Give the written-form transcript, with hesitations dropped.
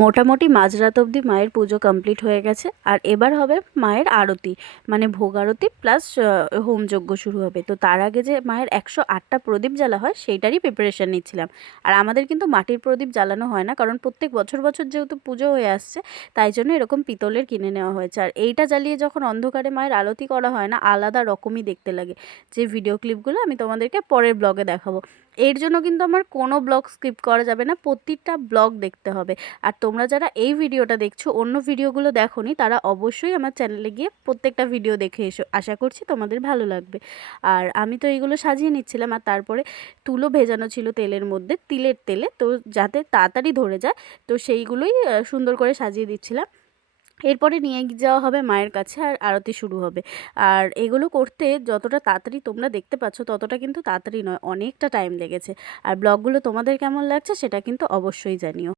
মোটামুটি মাঝরাত অবধি মায়ের পুজো কমপ্লিট হয়ে গেছে। আর এবার হবে মায়ের আরতি, মানে ভোগ আরতি প্লাস হোমযজ্ঞ শুরু হবে। তো তার আগে যে মায়ের 108টা প্রদীপ জ্বালা হয় সেইটারই প্রিপারেশান নিচ্ছিলাম। আর আমাদের কিন্তু মাটির প্রদীপ জ্বালানো হয় না, কারণ প্রত্যেক বছর বছর যেহেতু পুজো হয়ে আসছে, তাই জন্য এরকম পিতলের কিনে নেওয়া হয়েছে। আর এইটা জ্বালিয়ে যখন অন্ধকারে মায়ের আরতি করা হয় না, আলাদা রকমই দেখতে লাগে। যে ভিডিও ক্লিপগুলো আমি তোমাদেরকে পরের ব্লগে দেখাবো। এর জন্য কিন্তু আমার কোনো ব্লগ স্কিপ করা যাবে না, প্রতিটা ব্লগ দেখতে হবে। আর তোমরা যারা এই ভিডিওটা দেখছো, অন্য ভিডিওগুলো দেখোনি, তারা অবশ্যই আমার চ্যানেলে গিয়ে প্রত্যেকটা ভিডিও দেখে এসো। আশা করছি তোমাদের ভালো লাগবে। আর আমি তো এইগুলো সাজিয়ে নিচ্ছিলাম, আর তারপরে তুলো ভেজানো ছিল তেলের মধ্যে, তিলের তেলে, তো যাতে তাড়াতাড়ি ধরে যায়, তো সেইগুলোই সুন্দর করে সাজিয়ে দিচ্ছিলাম। এরপরে নিয়ে যাওয়া হবে মায়ের কাছে, আর আরতি শুরু হবে। আর এগুলো করতে যতটা তাড়াতাড়ি তোমরা দেখতে পাচ্ছ, ততটা কিন্তু তাড়াতাড়ি নয়, অনেকটা টাইম লেগেছে। আর ব্লগগুলো তোমাদের কেমন লাগছে সেটা কিন্তু অবশ্যই জানিও।